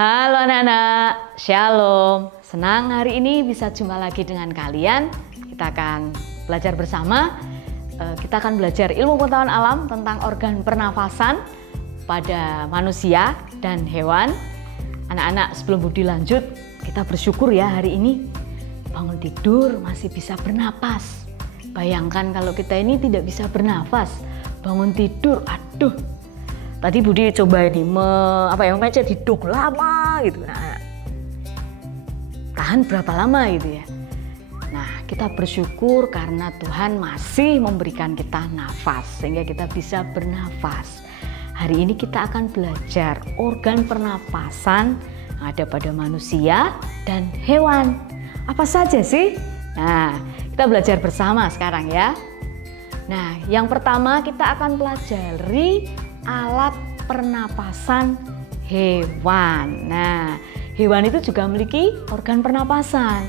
Halo anak-anak, Shalom. Senang hari ini bisa jumpa lagi dengan kalian. Kita akan belajar bersama. Kita akan belajar ilmu pengetahuan alam tentang organ pernafasan pada manusia dan hewan. Anak-anak, sebelum Budi lanjut, kita bersyukur ya hari ini bangun tidur masih bisa bernapas. Bayangkan kalau kita ini tidak bisa bernafas, bangun tidur, aduh. Tadi Budi coba ini memecet hidung lama gitu. Nah, tahan berapa lama gitu ya. Nah, kita bersyukur karena Tuhan masih memberikan kita nafas sehingga kita bisa bernafas. Hari ini kita akan belajar organ pernapasan yang ada pada manusia dan hewan. Apa saja sih? Nah, kita belajar bersama sekarang ya. Nah, yang pertama kita akan pelajari alat pernapasan hewan. Nah, hewan itu juga memiliki organ pernapasan.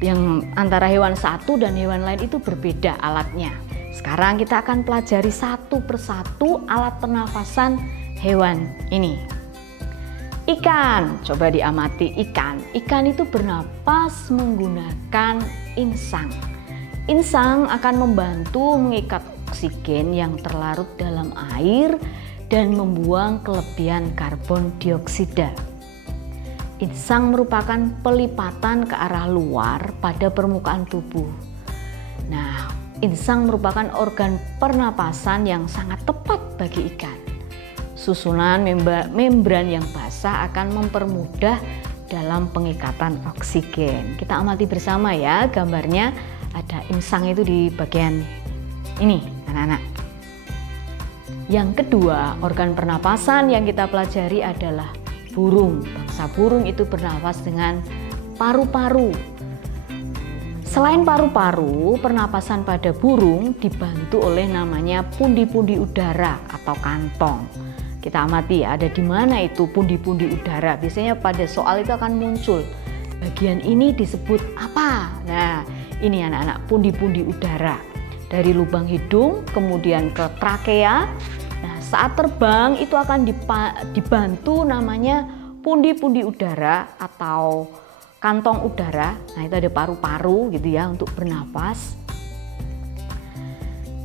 Yang antara hewan satu dan hewan lain itu berbeda alatnya. Sekarang kita akan pelajari satu persatu alat pernapasan hewan ini. Ikan, coba diamati ikan. Ikan itu bernapas menggunakan insang. Insang akan membantu mengikat oksigen yang terlarut dalam air dan membuang kelebihan karbon dioksida. Insang merupakan pelipatan ke arah luar pada permukaan tubuh. Nah, insang merupakan organ pernapasan yang sangat tepat bagi ikan. Susunan membran yang basah akan mempermudah dalam pengikatan oksigen. Kita amati bersama ya, gambarnya ada insang itu di bagian ini, anak-anak. Yang kedua, organ pernapasan yang kita pelajari adalah burung. Bangsa burung itu bernafas dengan paru-paru. Selain paru-paru, pernapasan pada burung dibantu oleh namanya pundi-pundi udara atau kantong. Kita amati ya, ada di mana itu pundi-pundi udara. Biasanya pada soal itu akan muncul. Bagian ini disebut apa? Nah, ini anak-anak, pundi-pundi udara. Dari lubang hidung kemudian ke trakea. Nah, saat terbang itu akan dibantu namanya pundi-pundi udara atau kantong udara. Nah, itu ada paru-paru gitu ya untuk bernapas.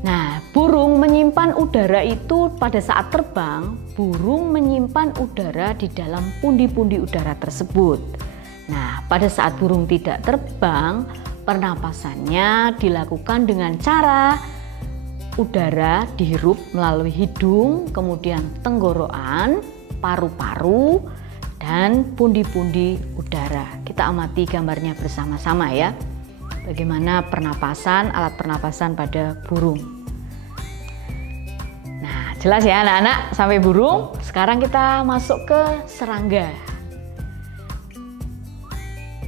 Nah, burung menyimpan udara itu pada saat terbang, burung menyimpan udara di dalam pundi-pundi udara tersebut. Nah, pada saat burung tidak terbang, pernapasannya dilakukan dengan cara udara dihirup melalui hidung, kemudian tenggorokan, paru-paru, dan pundi-pundi udara. Kita amati gambarnya bersama-sama ya. Bagaimana pernapasan, alat pernapasan pada burung. Nah, jelas ya anak-anak sampai burung. Sekarang kita masuk ke serangga.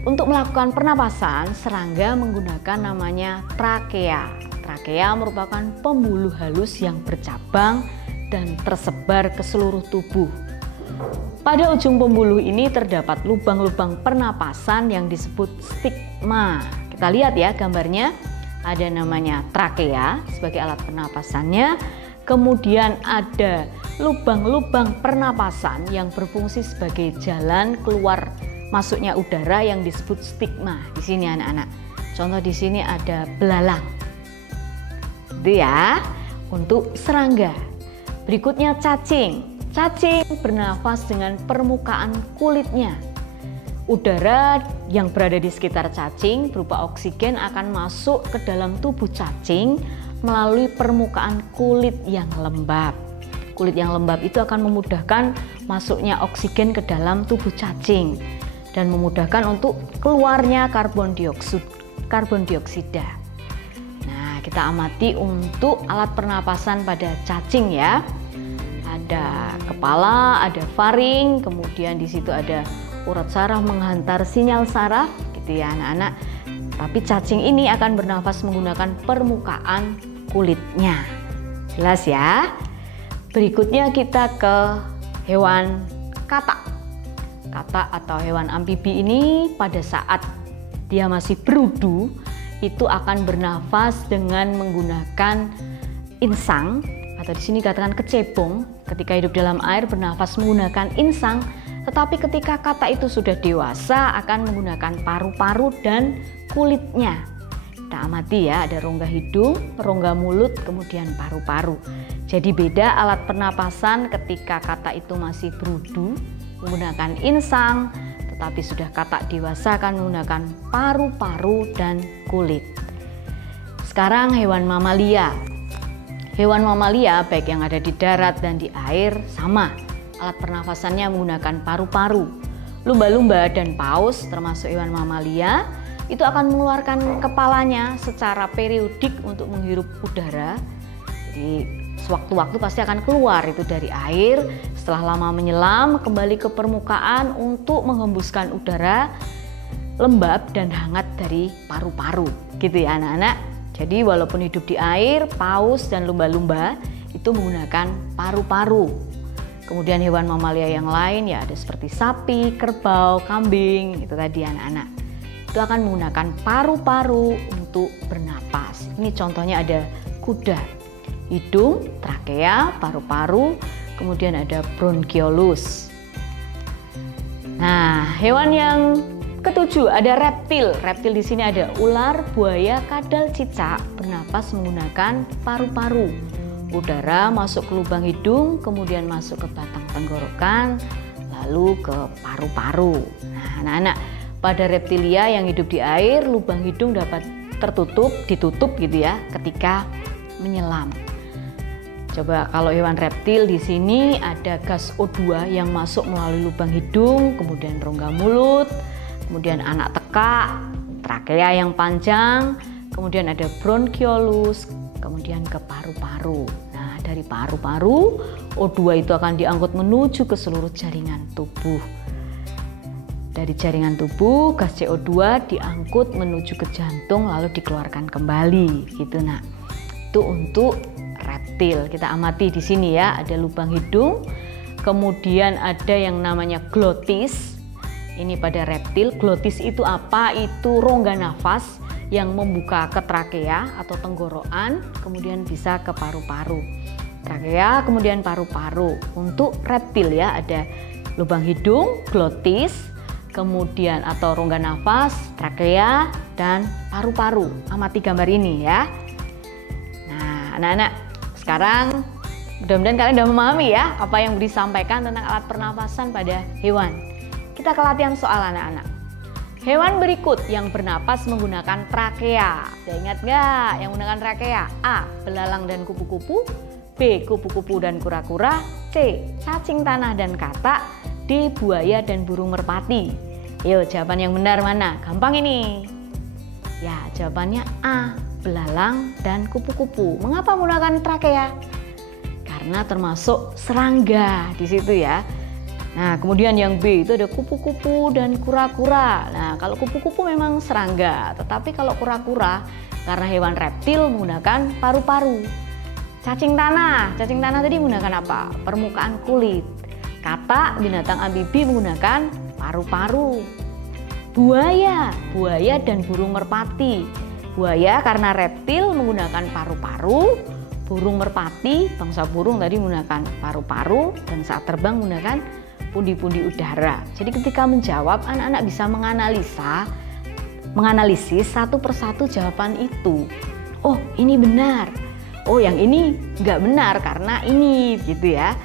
Untuk melakukan pernapasan, serangga menggunakan namanya trakea. Trakea merupakan pembuluh halus yang bercabang dan tersebar ke seluruh tubuh. Pada ujung pembuluh ini terdapat lubang-lubang pernapasan yang disebut stigma. Kita lihat ya gambarnya, ada namanya trakea sebagai alat pernapasannya. Kemudian ada lubang-lubang pernapasan yang berfungsi sebagai jalan keluar masuknya udara yang disebut stigma. Di sini anak-anak. Contoh di sini ada belalang. Itu ya untuk serangga. Berikutnya cacing. Cacing bernafas dengan permukaan kulitnya. Udara yang berada di sekitar cacing berupa oksigen akan masuk ke dalam tubuh cacing melalui permukaan kulit yang lembab. Kulit yang lembab itu akan memudahkan masuknya oksigen ke dalam tubuh cacing dan memudahkan untuk keluarnya karbon dioksida. Nah, kita amati untuk alat pernapasan pada cacing ya. Ada kepala, ada faring, kemudian di situ ada urat saraf menghantar sinyal saraf gitu ya anak-anak. Tapi cacing ini akan bernafas menggunakan permukaan kulitnya. Jelas ya? Berikutnya kita ke hewan katak. Katak atau hewan amfibi ini pada saat dia masih berudu itu akan bernafas dengan menggunakan insang atau di sini katakan kecebong. Ketika hidup dalam air bernafas menggunakan insang Tetapi ketika kata itu sudah dewasa akan menggunakan paru-paru dan kulitnya. Kita amati ya, ada rongga hidung, rongga mulut, kemudian paru-paru. Jadi beda alat pernapasan ketika kata itu masih berudu menggunakan insang, tetapi sudah kata dewasa akan menggunakan paru-paru dan kulit. Sekarang hewan mamalia. Hewan mamalia baik yang ada di darat dan di air sama. Alat pernafasannya menggunakan paru-paru. Lumba-lumba dan paus termasuk hewan mamalia itu akan mengeluarkan kepalanya secara periodik untuk menghirup udara. Jadi sewaktu-waktu pasti akan keluar itu dari air, setelah lama menyelam kembali ke permukaan untuk menghembuskan udara lembab dan hangat dari paru-paru. Gitu ya anak-anak. Jadi walaupun hidup di air, paus dan lumba-lumba itu menggunakan paru-paru. Kemudian hewan mamalia yang lain ya ada seperti sapi, kerbau, kambing, itu tadi anak-anak. Itu akan menggunakan paru-paru untuk bernapas. Ini contohnya ada kuda, hidung, trakea, paru-paru, kemudian ada bronkiolus. Nah, hewan yang ketujuh ada reptil. Reptil di sini ada ular, buaya, kadal, cicak bernapas menggunakan paru-paru. Udara masuk ke lubang hidung, kemudian masuk ke batang tenggorokan, lalu ke paru-paru. Nah, anak-anak, pada reptilia yang hidup di air, lubang hidung dapat ditutup gitu ya ketika menyelam. Coba kalau hewan reptil di sini ada gas O2 yang masuk melalui lubang hidung, kemudian rongga mulut, kemudian anak tekak, trakea yang panjang, kemudian ada bronkiolus, kemudian ke paru-paru. Nah, dari paru-paru O2 itu akan diangkut menuju ke seluruh jaringan tubuh. Dari jaringan tubuh, gas CO2 diangkut menuju ke jantung lalu dikeluarkan kembali, gitu nak. Itu untuk reptil. Kita amati di sini ya, ada lubang hidung, kemudian ada yang namanya glotis. Ini pada reptil. Glotis itu apa? Itu rongga nafas yang membuka ke trakea atau tenggorokan, kemudian bisa ke paru-paru. Trakea, kemudian paru-paru. Untuk reptil ya, ada lubang hidung, glotis, kemudian atau rongga nafas, trakea, dan paru-paru. Amati gambar ini ya. Nah, anak-anak, sekarang mudah-mudahan kalian sudah memahami ya apa yang disampaikan tentang alat pernapasan pada hewan. Kita ke latihan soal anak-anak. Hewan berikut yang bernapas menggunakan trakea. Ada ingat nggak yang menggunakan trakea? A. Belalang dan kupu-kupu. B. Kupu-kupu dan kura-kura. C. Cacing tanah dan katak. D. Buaya dan burung merpati. Yuk, jawaban yang benar mana? Gampang ini. Ya, jawabannya A. Belalang dan kupu-kupu. Mengapa menggunakan trakea? Karena termasuk serangga di situ ya. Nah, kemudian yang B itu ada kupu-kupu dan kura-kura. Nah, kalau kupu-kupu memang serangga, tetapi kalau kura-kura karena hewan reptil menggunakan paru-paru. Cacing tanah tadi menggunakan apa? Permukaan kulit. Katak binatang amfibi menggunakan paru-paru. Buaya dan burung merpati. Buaya karena reptil menggunakan paru-paru. Burung merpati, bangsa burung tadi menggunakan paru-paru dan saat terbang menggunakan pundi-pundi udara. Jadi ketika menjawab, anak-anak bisa menganalisis satu persatu jawaban itu. Oh, ini benar. Oh, yang ini nggak benar karena ini, gitu ya.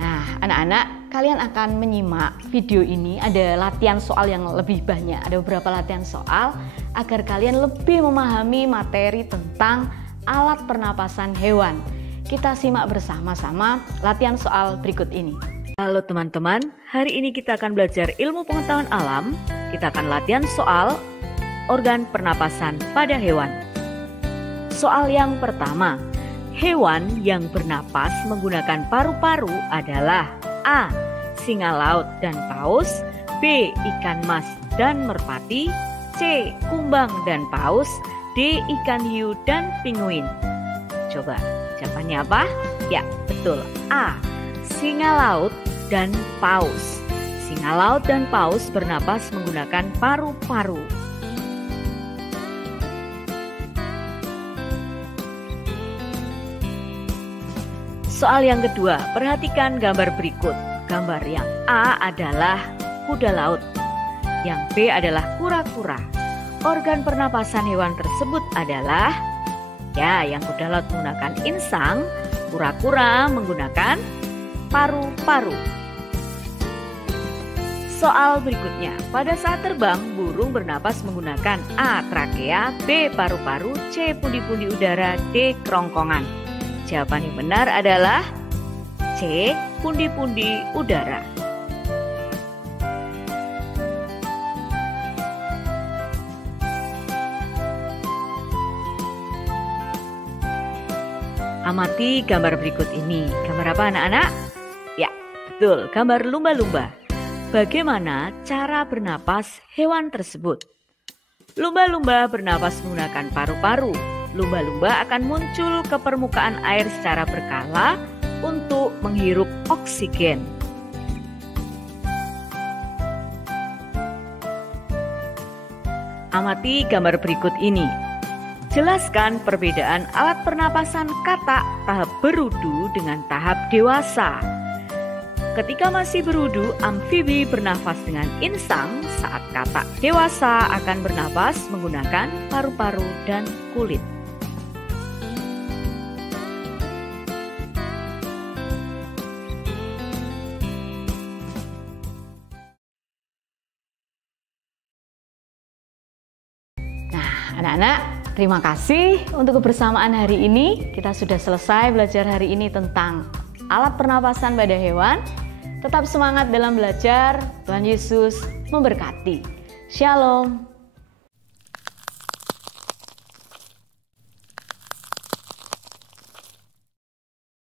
Nah, anak-anak, kalian akan menyimak video ini. Ada latihan soal yang lebih banyak. Ada beberapa latihan soal agar kalian lebih memahami materi tentang alat pernapasan hewan. Kita simak bersama-sama latihan soal berikut ini. Halo teman-teman, hari ini kita akan belajar ilmu pengetahuan alam. Kita akan latihan soal organ pernapasan pada hewan. Soal yang pertama, hewan yang bernapas menggunakan paru-paru adalah A. Singa laut dan paus, B. Ikan mas dan merpati, C. Kumbang dan paus, D. Ikan hiu dan pinguin. Coba jawabannya apa? Ya, betul, A. Singa laut dan paus. Singa laut dan paus bernapas menggunakan paru-paru. Soal yang kedua, perhatikan gambar berikut. gambar yang A adalah kuda laut, yang B adalah kura-kura. Organ pernapasan hewan tersebut adalah, ya, yang kuda laut menggunakan insang, kura-kura menggunakan paru-paru. Soal berikutnya, pada saat terbang, burung bernapas menggunakan A. trakea, B. paru-paru, C. pundi-pundi udara, D. kerongkongan. Jawaban yang benar adalah C. pundi-pundi udara. Amati gambar berikut ini. Gambar apa anak-anak? Ya, betul, gambar lumba-lumba. Bagaimana cara bernapas hewan tersebut? Lumba-lumba bernapas menggunakan paru-paru. Lumba-lumba akan muncul ke permukaan air secara berkala untuk menghirup oksigen. Amati gambar berikut ini. Jelaskan perbedaan alat pernapasan katak tahap berudu dengan tahap dewasa. Ketika masih berudu, amfibi bernafas dengan insang, saat katak dewasa akan bernapas menggunakan paru-paru dan kulit. Nah, anak-anak, terima kasih untuk kebersamaan hari ini. Kita sudah selesai belajar hari ini tentang alat pernapasan pada hewan. Tetap semangat dalam belajar. Tuhan Yesus memberkati. Shalom.